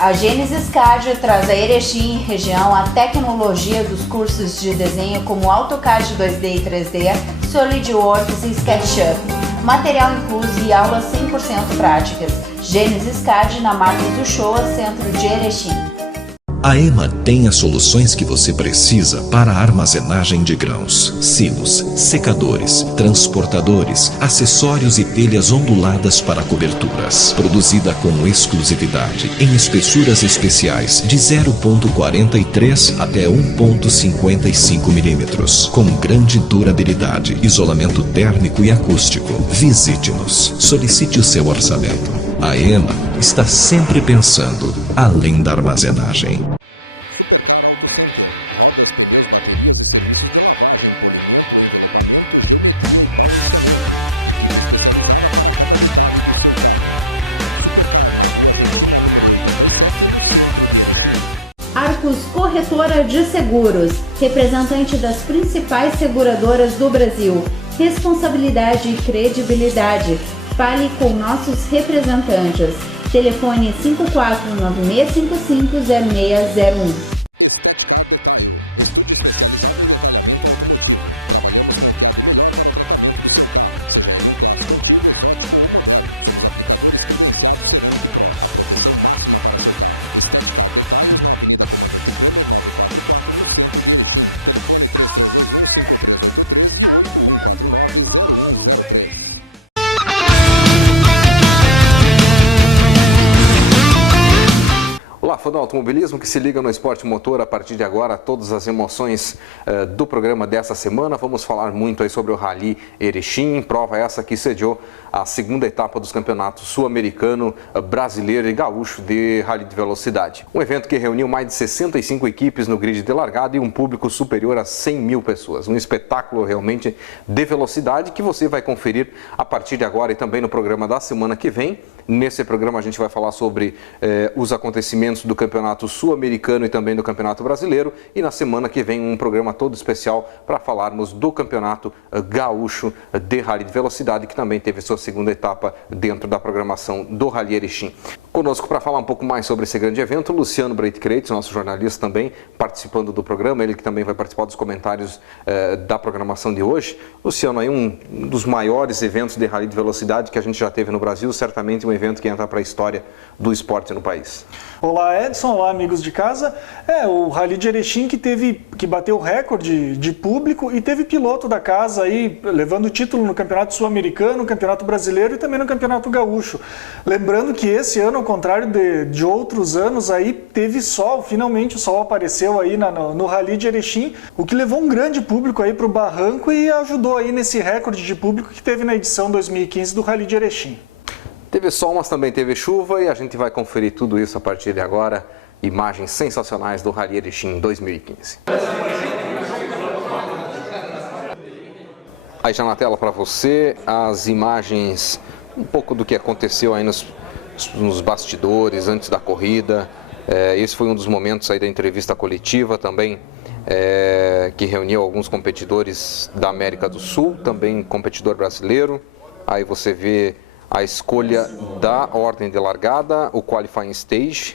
A Gênesis CAD traz a Erechim e região a tecnologia dos cursos de desenho como AutoCAD 2D e 3D, SolidWorks e SketchUp. Material incluso e aulas 100% práticas. Gênesis CAD na Marcos Uchoa, centro de Erechim. A EMA tem as soluções que você precisa para a armazenagem de grãos, silos, secadores, transportadores, acessórios e telhas onduladas para coberturas. Produzida com exclusividade em espessuras especiais de 0,43 até 1,55 milímetros, com grande durabilidade, isolamento térmico e acústico. Visite-nos. Solicite o seu orçamento. A EMA está sempre pensando além da armazenagem. Arcos Corretora de Seguros, representante das principais seguradoras do Brasil. Responsabilidade e credibilidade. Fale com nossos representantes. Telefone 5496550601. Olá, fã do automobilismo que se liga no Esporte Motor. A partir de agora, todas as emoções do programa dessa semana. Vamos falar muito aí sobre o Rally Erechim, prova essa que sediou a segunda etapa dos campeonatos sul-americano, brasileiro e gaúcho de Rally de Velocidade. Um evento que reuniu mais de 65 equipes no grid de largada e um público superior a 100 mil pessoas. Um espetáculo realmente de velocidade que você vai conferir a partir de agora e também no programa da semana que vem. Nesse programa a gente vai falar sobre os acontecimentos do Campeonato Sul-Americano e também do Campeonato Brasileiro. E na semana que vem um programa todo especial para falarmos do Campeonato Gaúcho de Rally de Velocidade, que também teve sua segunda etapa dentro da programação do Rally Erechim. Conosco para falar um pouco mais sobre esse grande evento, Luciano Breitcreitz, nosso jornalista também participando do programa, ele que também vai participar dos comentários da programação de hoje. Luciano, aí um dos maiores eventos de Rally de Velocidade que a gente já teve no Brasil, certamente um evento que entra para a história do esporte no país. Olá Edson, olá amigos de casa. O Rally de Erechim que bateu o recorde de público e teve piloto da casa aí levando o título no Campeonato Sul-Americano, no Campeonato Brasileiro e também no Campeonato Gaúcho. Lembrando que esse ano, ao contrário de outros anos, aí teve sol, finalmente o sol apareceu aí no Rally de Erechim, o que levou um grande público aí para o barranco e ajudou aí nesse recorde de público que teve na edição 2015 do Rally de Erechim. Teve sol, mas também teve chuva e a gente vai conferir tudo isso a partir de agora. Imagens sensacionais do Rally Erechim 2015. Aí já na tela para você as imagens, um pouco do que aconteceu aí nos bastidores antes da corrida. Esse foi um dos momentos aí da entrevista coletiva também, que reuniu alguns competidores da América do Sul, também competidor brasileiro. Aí você vê a escolha da ordem de largada, o qualifying stage,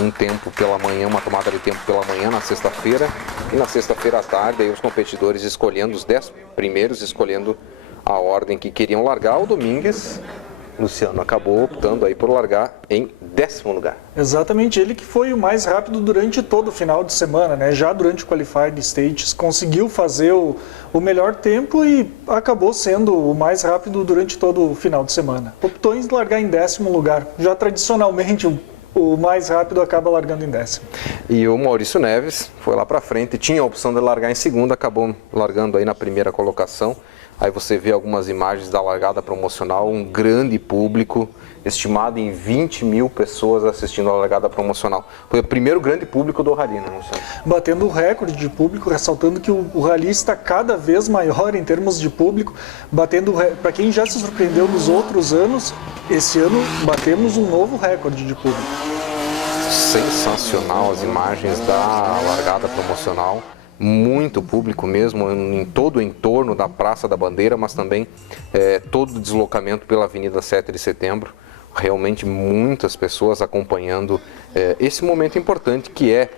um tempo pela manhã, uma tomada de tempo pela manhã na sexta-feira, e na sexta-feira à tarde aí os competidores escolhendo, os 10 primeiros escolhendo a ordem que queriam largar. O Domingues, Luciano, acabou optando aí por largar em 10º lugar. Exatamente, ele que foi o mais rápido durante todo o final de semana, né? Já durante o Qualified Stages, conseguiu fazer o melhor tempo e acabou sendo o mais rápido durante todo o final de semana. Optou em largar em 10º lugar, já tradicionalmente o mais rápido acaba largando em 10º. E o Maurício Neves foi lá para frente, tinha a opção de largar em segunda, acabou largando aí na primeira colocação. Aí você vê algumas imagens da largada promocional, um grande público, estimado em 20 mil pessoas assistindo a largada promocional. Foi o primeiro grande público do Rally, né, Luciano? Batendo o recorde de público, ressaltando que o Rally está cada vez maior em termos de público, batendo, para quem já se surpreendeu nos outros anos, esse ano batemos um novo recorde de público. Sensacional as imagens da largada promocional. Muito público mesmo, em todo o entorno da Praça da Bandeira, mas também todo o deslocamento pela Avenida 7 de Setembro. realmente muitas pessoas acompanhando esse momento importante que é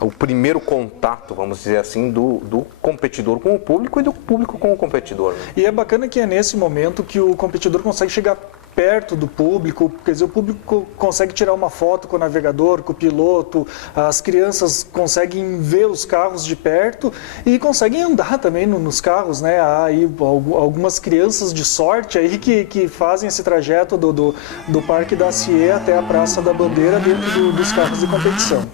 o primeiro contato, vamos dizer assim, do competidor com o público e do público com o competidor. E é bacana que é nesse momento que o competidor consegue chegar perto do público, quer dizer, o público consegue tirar uma foto com o navegador, com o piloto, as crianças conseguem ver os carros de perto e conseguem andar também nos carros, né? Há aí algumas crianças de sorte aí que fazem esse trajeto do Parque da CIE até a Praça da Bandeira dentro dos carros de competição.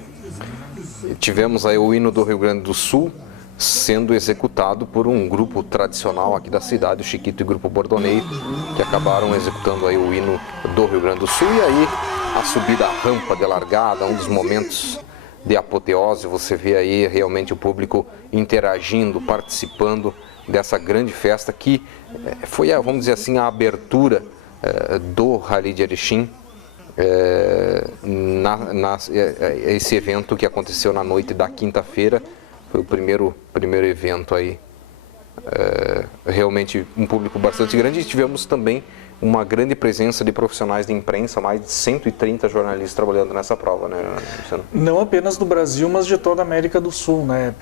Tivemos aí o hino do Rio Grande do Sul sendo executado por um grupo tradicional aqui da cidade, o Chiquito e Grupo Bordoneio, que acabaram executando aí o hino do Rio Grande do Sul. E aí a subida à rampa de largada, um dos momentos de apoteose, você vê aí realmente o público interagindo, participando dessa grande festa que foi, vamos dizer assim, a abertura do Rally de Erechim. Esse evento que aconteceu na noite da quinta-feira foi o primeiro evento aí, realmente um público bastante grande, e tivemos também uma grande presença de profissionais de imprensa, mais de 130 jornalistas trabalhando nessa prova, né, Luciano? Não apenas do Brasil, mas de toda a América do Sul, né?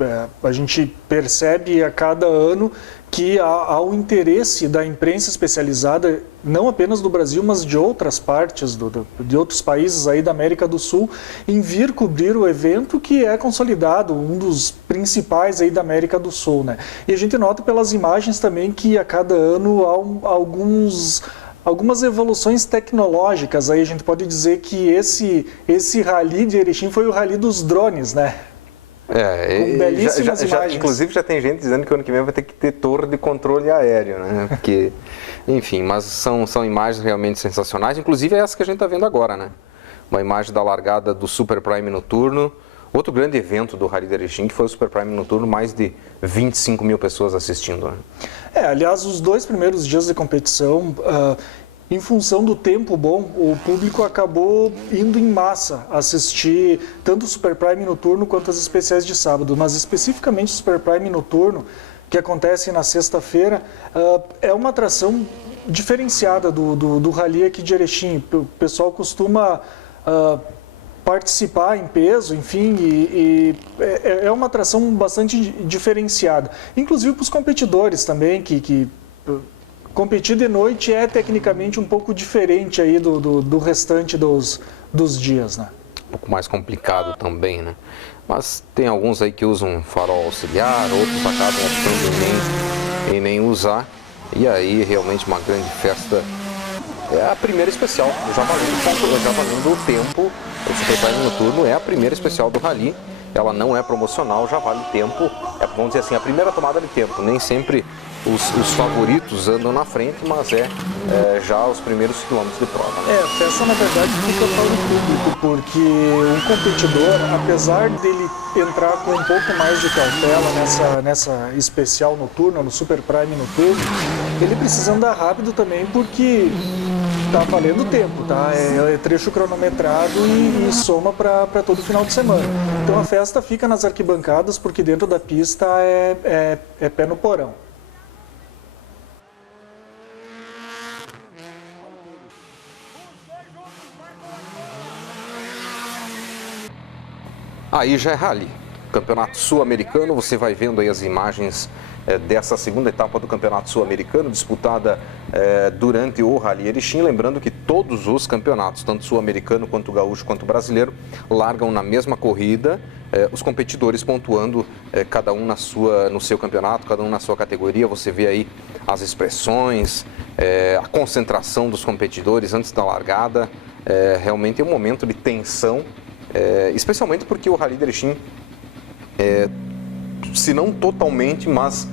A gente percebe a cada ano que há um interesse da imprensa especializada, não apenas do Brasil, mas de outras partes, de outros países aí da América do Sul, em vir cobrir o evento que é consolidado, um dos principais aí da América do Sul, né? E a gente nota pelas imagens também que a cada ano há algumas evoluções tecnológicas. Aí a gente pode dizer que esse rally de Erechim foi o rally dos drones, né? Belíssimas imagens. Inclusive já tem gente dizendo que o ano que vem vai ter que ter torre de controle aéreo, né? Porque, enfim, mas são imagens realmente sensacionais, inclusive é essa que a gente está vendo agora, né? Uma imagem da largada do Super Prime Noturno, outro grande evento do Rally de Erechim, que foi o Super Prime Noturno, mais de 25 mil pessoas assistindo, né? Aliás, os 2 primeiros dias de competição, em função do tempo bom, o público acabou indo em massa assistir tanto o Super Prime Noturno quanto as especiais de sábado, mas especificamente o Super Prime Noturno, que acontece na sexta-feira, é uma atração diferenciada do Rally aqui de Erechim. O pessoal costuma participar em peso, enfim, e é uma atração bastante diferenciada. Inclusive para os competidores também, que competir de noite é tecnicamente um pouco diferente aí do restante dos dias, né? Um pouco mais complicado também, né? Mas tem alguns aí que usam farol auxiliar, outros acabam optando em nem usar. E aí realmente uma grande festa. É a primeira especial, já valendo o tempo. O Super Prime Noturno é a primeira especial do Rally. Ela não é promocional, já vale tempo. Vamos dizer assim, a primeira tomada de tempo. Nem sempre os favoritos andam na frente, mas já os primeiros quilômetros de prova, né? A festa, na verdade, fica para o público, porque o competidor, apesar dele entrar com um pouco mais de cautela nessa especial noturna, no Super Prime Noturno, ele precisa andar rápido também, porque tá valendo tempo, tá? É trecho cronometrado e soma para todo final de semana. Então a festa fica nas arquibancadas, porque dentro da pista é pé no porão. Aí já é Rally. Campeonato Sul-Americano, você vai vendo aí as imagens dessa segunda etapa do Campeonato Sul-Americano, disputada durante o Rally Erechim. Lembrando que todos os campeonatos, tanto sul-americano quanto gaúcho quanto brasileiro, largam na mesma corrida, os competidores pontuando cada um no seu campeonato, cada um na sua categoria. Você vê aí as expressões, a concentração dos competidores antes da largada. Realmente é um momento de tensão, especialmente porque o Rally de Erechim, se não totalmente, mas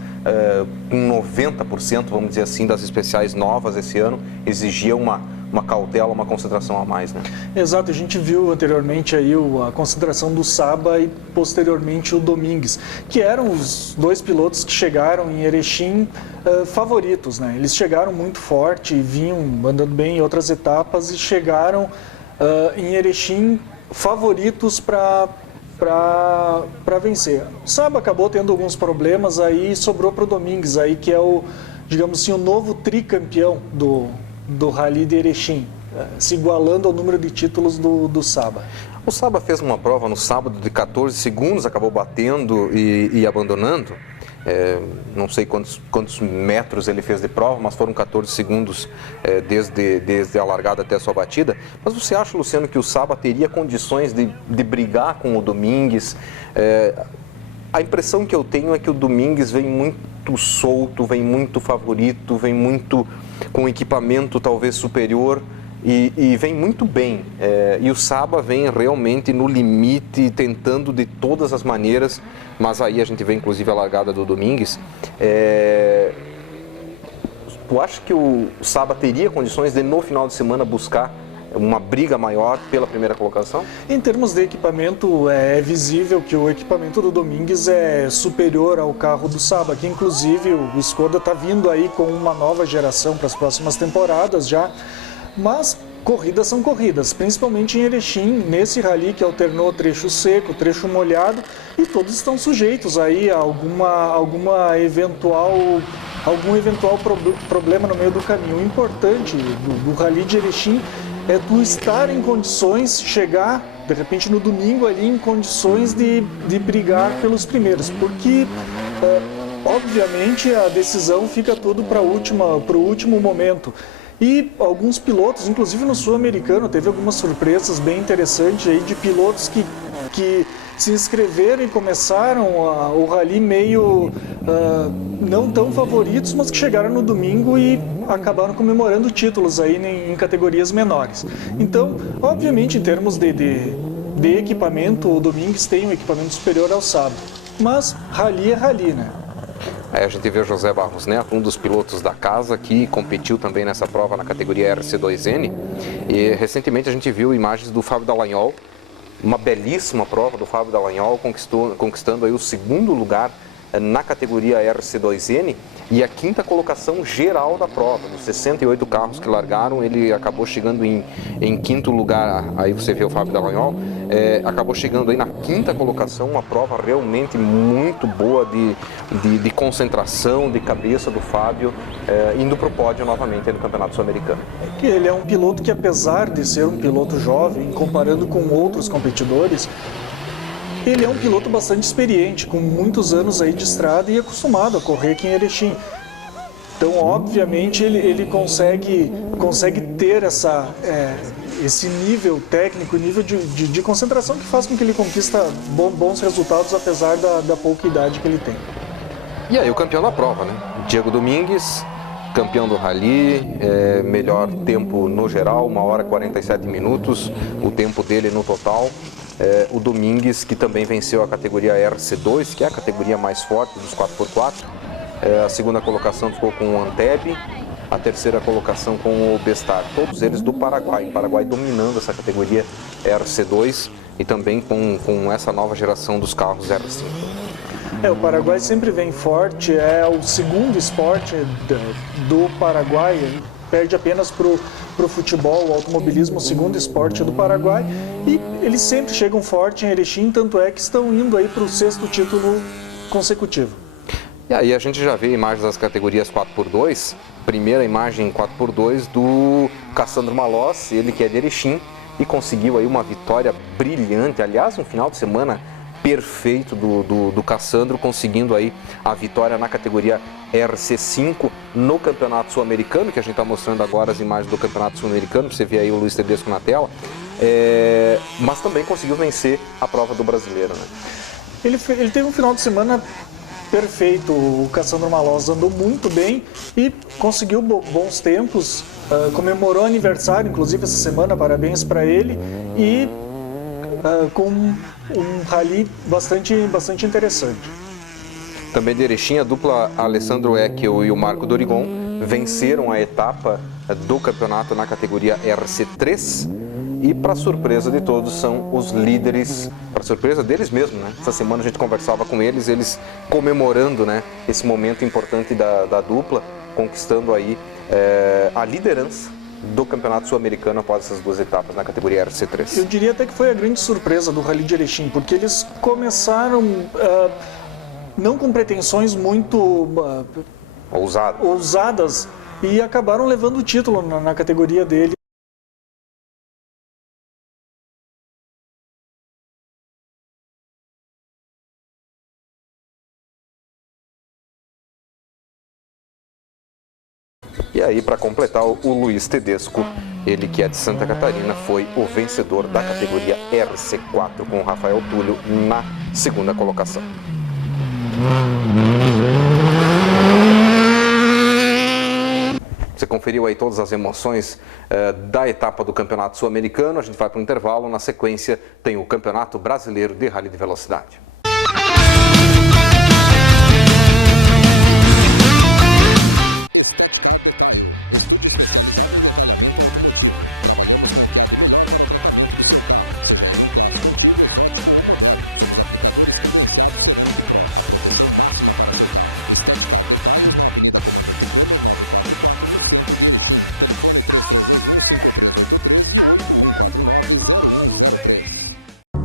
com 90%, vamos dizer assim, das especiais novas esse ano, exigia uma cautela, uma concentração a mais, né? Exato, a gente viu anteriormente aí a concentração do Saba e posteriormente o Domingues, que eram os 2 pilotos que chegaram em Erechim favoritos, né? Eles chegaram muito forte, vinham andando bem em outras etapas e chegaram em Erechim favoritos para vencer. O Saba acabou tendo alguns problemas, aí sobrou para o Domingues, aí, que é digamos assim, o novo tricampeão do Rally de Erechim. se igualando ao número de títulos do Saba. O Saba fez uma prova no sábado de 14 segundos, acabou batendo e abandonando. Não sei quantos metros ele fez de prova, mas foram 14 segundos desde a largada até a sua batida. Mas você acha, Luciano, que o Saba teria condições de brigar com o Domingues? A impressão que eu tenho é que o Domingues vem muito solto, vem muito favorito, vem muito com equipamento talvez superior e vem muito bem. E o Saba vem realmente no limite, tentando de todas as maneiras, mas aí a gente vê inclusive a largada do Domingues. Tu acha que o Saba teria condições de no final de semana buscar uma briga maior pela primeira colocação? Em termos de equipamento, é visível que o equipamento do Domingues é superior ao carro do Saba, que inclusive o Skoda está vindo aí com uma nova geração para as próximas temporadas já, mas corridas são corridas, principalmente em Erechim, nesse rally que alternou trecho seco, trecho molhado, e todos estão sujeitos aí a algum eventual problema no meio do caminho. O importante do rally de Erechim é tu estar em condições, chegar de repente no domingo ali em condições de brigar pelos primeiros, porque obviamente a decisão fica tudo para o último momento. E alguns pilotos, inclusive no Sul-Americano, teve algumas surpresas bem interessantes aí de pilotos que se inscreveram e começaram o rally meio não tão favoritos, mas que chegaram no domingo e acabaram comemorando títulos aí em categorias menores. Então, obviamente, em termos de equipamento, o Domingues tem um equipamento superior ao Saba, mas rally é rally, né? Aí a gente vê o José Barros Neto, um dos pilotos da casa, que competiu também nessa prova na categoria RC2N. E recentemente a gente viu imagens do Fábio Dallagnol, uma belíssima prova do Fábio Dallagnol, conquistando aí o segundo lugar na categoria RC2N e a quinta colocação geral da prova. Dos 68 carros que largaram, ele acabou chegando em quinto lugar. Aí você vê o Fábio Dallagnol, acabou chegando aí na quinta colocação, uma prova realmente muito boa de concentração, de cabeça do Fábio, indo para o pódio novamente no Campeonato Sul-Americano. Ele é um piloto que, apesar de ser um piloto jovem, comparando com outros competidores, ele é um piloto bastante experiente, com muitos anos aí de estrada e acostumado a correr aqui em Erechim. Então, obviamente, ele consegue ter esse nível técnico, nível de concentração que faz com que ele conquista bons resultados, apesar da pouca idade que ele tem. E aí o campeão da prova, né? Diego Domingues, campeão do rally, melhor tempo no geral, 1h 47 minutos, o tempo dele no total. O Domingues, que também venceu a categoria RC2, que é a categoria mais forte dos 4x4. A segunda colocação ficou com o Anteb, a terceira colocação com o Bestar, todos eles do Paraguai. O Paraguai dominando essa categoria RC2 e também com essa nova geração dos carros R5. O Paraguai sempre vem forte, é o segundo esporte do Paraguai, perde apenas para o futebol, o automobilismo, o segundo esporte do Paraguai, e eles sempre chegam forte em Erechim, tanto é que estão indo aí para o 6º título consecutivo. E aí a gente já vê imagens das categorias 4x2, primeira imagem 4x2 do Cassandro Malossi, ele que é de Erechim, e conseguiu aí uma vitória brilhante, aliás, um final de semana perfeito do Cassandro, conseguindo aí a vitória na categoria RC5 no Campeonato Sul-Americano, que a gente está mostrando agora as imagens do Campeonato Sul-Americano, você vê aí o Luiz Tedesco na tela, mas também conseguiu vencer a prova do brasileiro, né? Ele teve um final de semana perfeito, o Cassandro Malossi andou muito bem e conseguiu bons tempos, comemorou aniversário, inclusive essa semana, parabéns para ele, e com um rally bastante interessante. Também de Erechim, a dupla Alessandro Eckel e o Marco Dorigon venceram a etapa do campeonato na categoria RC3 e, para surpresa de todos, são os líderes, para surpresa deles mesmos, né? Essa semana a gente conversava com eles comemorando, né, esse momento importante da dupla, conquistando aí a liderança do Campeonato Sul-Americano após essas duas etapas na categoria RC3. Eu diria até que foi a grande surpresa do Rally de Erechim, porque eles começaram não com pretensões muito ousadas e acabaram levando o título na categoria dele. E aí, para completar, o Luiz Tedesco, ele que é de Santa Catarina, foi o vencedor da categoria RC4 com o Rafael Túlio na segunda colocação. Você conferiu aí todas as emoções da etapa do Campeonato Sul-Americano. A gente vai para o intervalo. Na sequência, tem o Campeonato Brasileiro de Rally de Velocidade.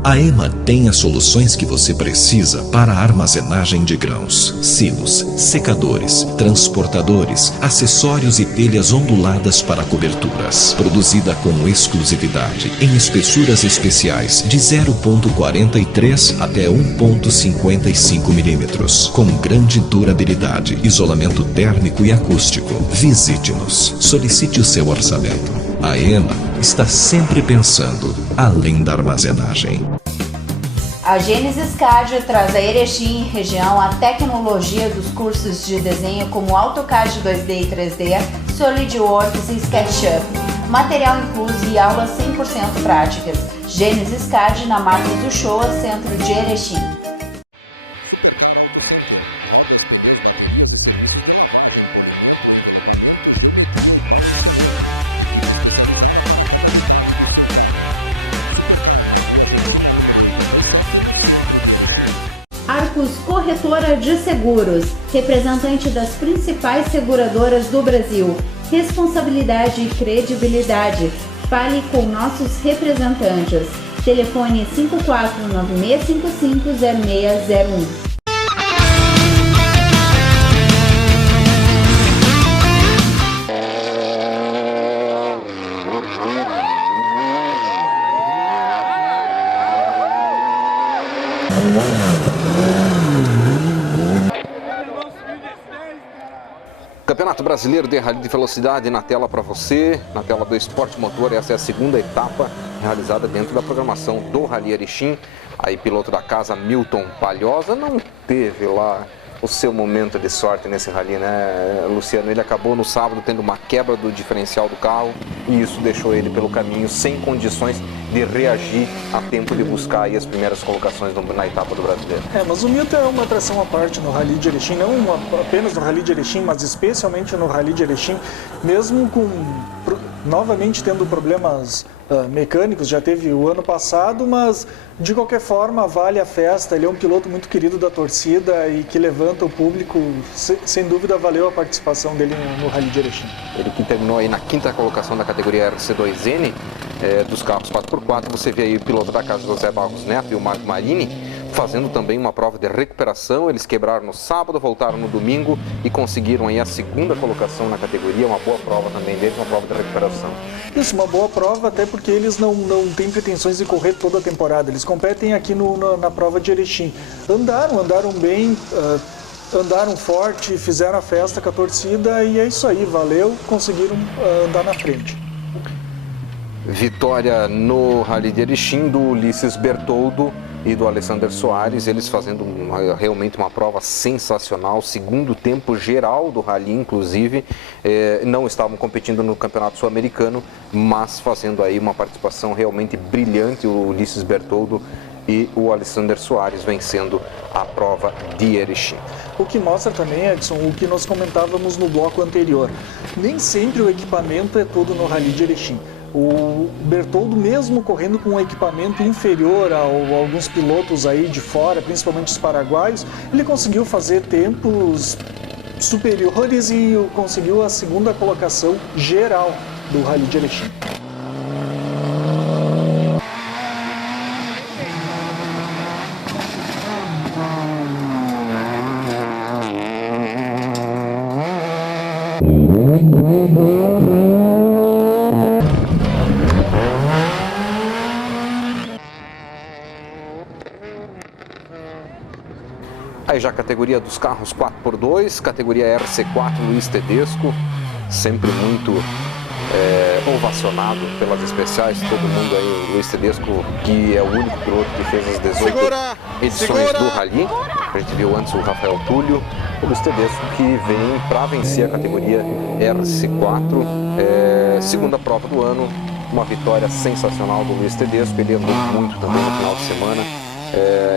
A EMA tem as soluções que você precisa para a armazenagem de grãos, silos, secadores, transportadores, acessórios e telhas onduladas para coberturas. Produzida com exclusividade em espessuras especiais de 0,43 até 1,55 milímetros, com grande durabilidade, isolamento térmico e acústico. Visite-nos. Solicite o seu orçamento. A EMA está sempre pensando além da armazenagem. A Gênesis CAD traz a Erechim e região a tecnologia dos cursos de desenho como AutoCAD 2D e 3D, SolidWorks e SketchUp. Material incluso e aulas 100% práticas. Gênesis CAD na Marcos Uchoa, centro de Erechim. Arcos Corretora de Seguros, representante das principais seguradoras do Brasil. Responsabilidade e credibilidade. Fale com nossos representantes. Telefone 5496550601. Campeonato Brasileiro de Rally de Velocidade na tela para você, na tela do Esporte Motor. Essa é a segunda etapa realizada dentro da programação do Rally Erechim. Aí piloto da casa Milton Palhosa não teve lá o seu momento de sorte nesse rally, né, Luciano? Ele acabou no sábado tendo uma quebra do diferencial do carro e isso deixou ele pelo caminho sem condições de reagir a tempo de buscar aí as primeiras colocações na etapa do Brasileiro. Mas o Milton é uma atração à parte no Rally de Erechim, não apenas no Rally de Erechim, mas especialmente no Rally de Erechim, mesmo com novamente tendo problemas mecânicos, já teve o ano passado, mas de qualquer forma vale a festa. Ele é um piloto muito querido da torcida e que levanta o público, sem dúvida valeu a participação dele no Rally de Erechim. Ele que terminou aí na quinta colocação da categoria RC2N, dos carros 4x4, você vê aí o piloto da casa José Barros Neto e o Marco Marini fazendo também uma prova de recuperação. Eles quebraram no sábado, voltaram no domingo e conseguiram aí a segunda colocação na categoria, uma boa prova também deles, uma prova de recuperação. Isso, uma boa prova, até porque eles não têm pretensões de correr toda a temporada, eles competem aqui na prova de Erechim. Andaram bem, andaram forte, fizeram a festa com a torcida e é isso aí, valeu, conseguiram andar na frente. Vitória no Rally de Erechim do Ulisses Bertoldo e do Alexander Soares, eles fazendo realmente uma prova sensacional, segundo tempo geral do Rally, inclusive, não estavam competindo no Campeonato Sul-Americano, mas fazendo aí uma participação realmente brilhante, o Ulisses Bertoldo e o Alexander Soares vencendo a prova de Erechim. O que mostra também, Edson, o que nós comentávamos no bloco anterior, nem sempre o equipamento é todo no Rally de Erechim. O Bertoldo, mesmo correndo com um equipamento inferior a alguns pilotos aí de fora, principalmente os paraguaios, ele conseguiu fazer tempos superiores e conseguiu a segunda colocação geral do Rally de Erechim. Aí já a categoria dos carros 4x2, categoria RC4 Luiz Tedesco, sempre muito ovacionado pelas especiais, todo mundo aí, o Luiz Tedesco, que é o único piloto que fez as 18 edições do Rally. A gente viu antes o Rafael Túlio, o Luiz Tedesco, que vem para vencer a categoria RC4, segunda prova do ano, uma vitória sensacional do Luiz Tedesco, ele andou muito também no final de semana.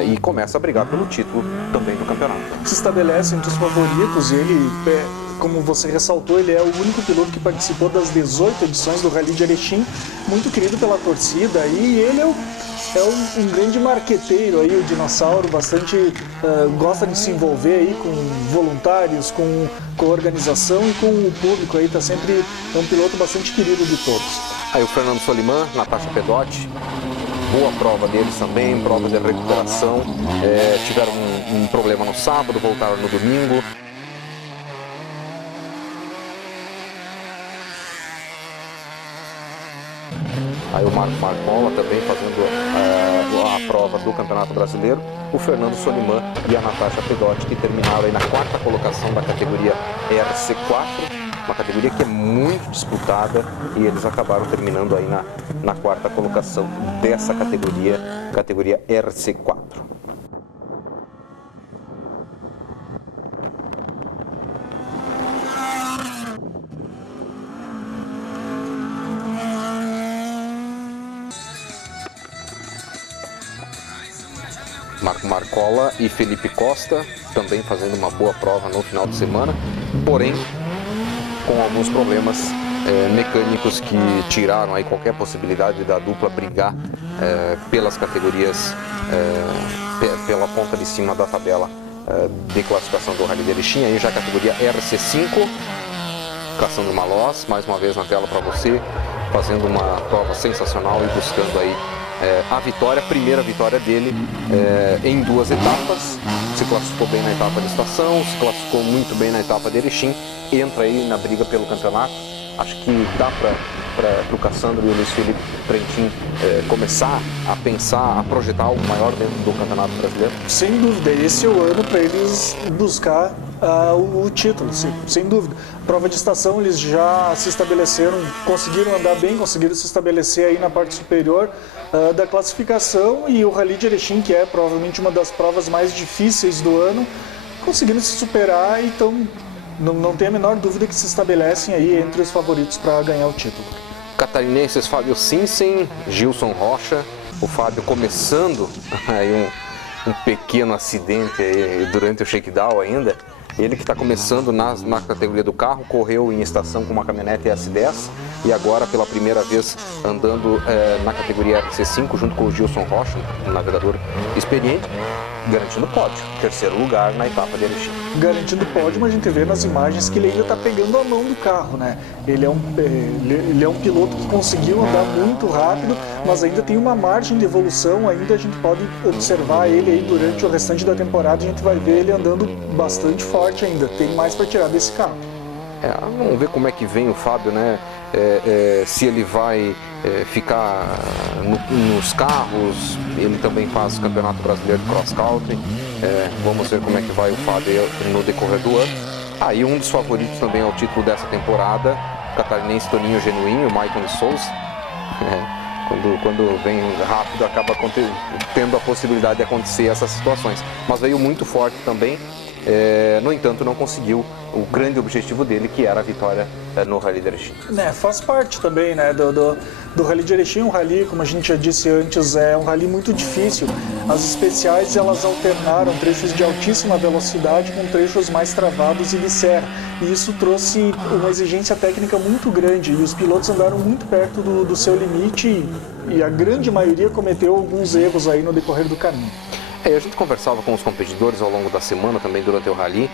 E começa a brigar pelo título também do campeonato. Se estabelece entre os favoritos, ele, como você ressaltou, ele é o único piloto que participou das 18 edições do Rally de Erechim, muito querido pela torcida, e ele é um grande marqueteiro aí, o dinossauro, bastante gosta de se envolver aí com voluntários, com a organização e com o público aí, é um piloto bastante querido de todos. Aí o Fernando Soliman, Natasha Pedotti, boa prova deles também, prova de recuperação, tiveram um problema no sábado, voltaram no domingo. Aí o Marco Marcola também fazendo a prova do Campeonato Brasileiro, o Fernando Soliman e a Natasha Pedotti, que terminaram aí na 4ª colocação da categoria RC4, uma categoria que é muito disputada, e eles acabaram terminando aí na 4ª colocação dessa categoria RC4. Marco Marcola e Felipe Costa também fazendo uma boa prova no final de semana, porém com alguns problemas mecânicos que tiraram aí qualquer possibilidade da dupla brigar pelas categorias, pela ponta de cima da tabela de classificação do Rally de Erechim. Aí já a categoria RC5, Cassandro Malós, mais uma vez na tela para você, fazendo uma prova sensacional e buscando aí a vitória, a primeira vitória dele em 2 etapas. Se classificou bem na etapa de estação, se classificou muito bem na etapa de Erechim, entra aí na briga pelo campeonato. Acho que dá para o Cassandro e o Luiz Felipe Trentin começar a pensar, a projetar algo maior dentro do Campeonato Brasileiro? Sem dúvida, esse é o ano para eles buscar o título, sem dúvida. Prova de estação, eles já se estabeleceram, conseguiram andar bem, conseguiram se estabelecer aí na parte superior da classificação, e o Rally de Erechim, que é provavelmente uma das provas mais difíceis do ano, conseguiram se superar, então não tem a menor dúvida que se estabelecem aí entre os favoritos para ganhar o título. Catarinenses Fábio Sinsen, Gilson Rocha, o Fábio começando aí um pequeno acidente aí durante o shakedown ainda. Ele que está começando na categoria do carro, correu em estação com uma caminhonete S10 e agora pela primeira vez andando na categoria RC5 junto com o Gilson Rocha, um navegador experiente, garantindo pódio, 3º lugar na etapa de Erechim. Garantindo pódio, mas a gente vê nas imagens que ele ainda está pegando a mão do carro, né? Ele é um piloto que conseguiu andar muito rápido, mas ainda tem uma margem de evolução, ainda a gente pode observar ele aí durante o restante da temporada, a gente vai ver ele andando bastante forte ainda, tem mais para tirar desse carro. Vamos ver como é que vem o Fábio, né? Se ele vai ficar nos carros, ele também faz o Campeonato Brasileiro de Cross Country, vamos ver como é que vai o Fábio no decorrer do ano. Aí um dos favoritos também ao título dessa temporada, o catarinense Toninho Genuinho, Maicon de Souza, quando vem rápido acaba tendo a possibilidade de acontecer essas situações, mas veio muito forte também. No entanto, não conseguiu o grande objetivo dele, que era a vitória no Rally de Erechim. Faz parte também, né, do Rally de Erechim. Um rally, como a gente já disse antes, é um rally muito difícil. As especiais, elas alternaram trechos de altíssima velocidade com trechos mais travados e de serra. E isso trouxe uma exigência técnica muito grande, e os pilotos andaram muito perto do seu limite, e a grande maioria cometeu alguns erros aí no decorrer do caminho. A gente conversava com os competidores ao longo da semana, também durante o Rally.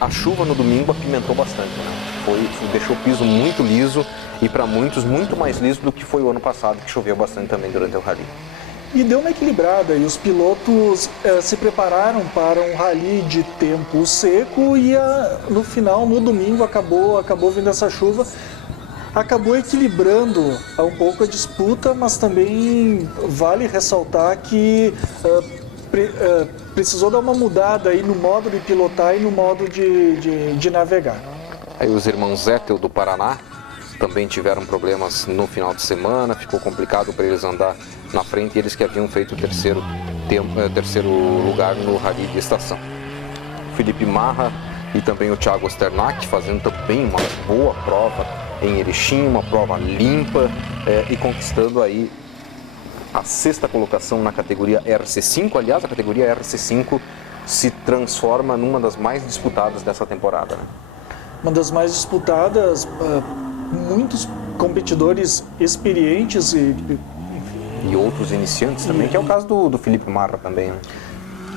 A chuva no domingo apimentou bastante, né? Deixou o piso muito liso, e para muitos muito mais liso do que foi o ano passado, que choveu bastante também durante o Rally. E deu uma equilibrada, e os pilotos se prepararam para um Rally de tempo seco, e no final, no domingo, acabou vindo essa chuva. Acabou equilibrando um pouco a disputa, mas também vale ressaltar que precisou dar uma mudada aí no modo de pilotar e no modo de navegar. Aí os irmãos Zettel do Paraná também tiveram problemas no final de semana, ficou complicado para eles andar na frente, eles que haviam feito o terceiro lugar no Rally de Estação. Felipe Marra e também o Thiago Osternack fazendo também uma boa prova em Erechim, uma prova limpa e conquistando aí a 6ª colocação na categoria RC5. Aliás, a categoria RC5 se transforma numa das mais disputadas dessa temporada, né? Uma das mais disputadas, muitos competidores experientes e outros iniciantes também, que é o caso do Felipe Marra também, né?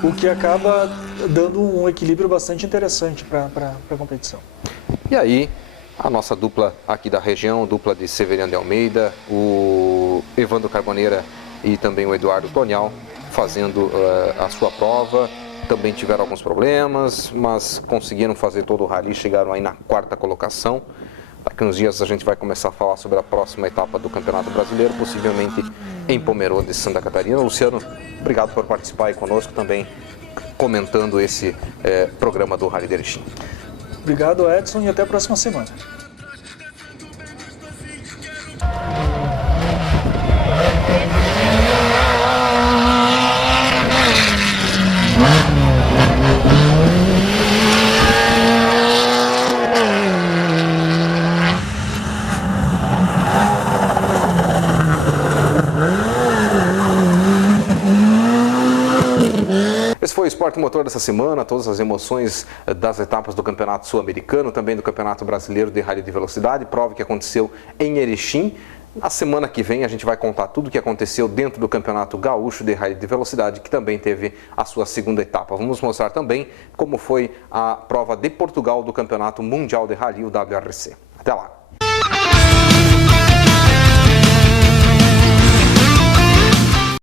O que acaba dando um equilíbrio bastante interessante para a competição. E aí, a nossa dupla aqui da região, dupla de Severiano de Almeida, o Evandro Carboneira e também o Eduardo Tonial, fazendo a sua prova. Também tiveram alguns problemas, mas conseguiram fazer todo o rally, chegaram aí na 4ª colocação. Daqui uns dias a gente vai começar a falar sobre a próxima etapa do Campeonato Brasileiro, possivelmente em Pomerode, Santa Catarina. Luciano, obrigado por participar aí conosco também, comentando esse programa do Rally de Erechim. Obrigado, Edson, e até a próxima semana. Esse foi o Esporte Motor dessa semana, todas as emoções das etapas do Campeonato Sul-Americano, também do Campeonato Brasileiro de Rally de Velocidade, prova que aconteceu em Erechim. Na semana que vem a gente vai contar tudo o que aconteceu dentro do Campeonato Gaúcho de Rally de Velocidade, que também teve a sua 2ª etapa. Vamos mostrar também como foi a prova de Portugal do Campeonato Mundial de Rally, o WRC. Até lá!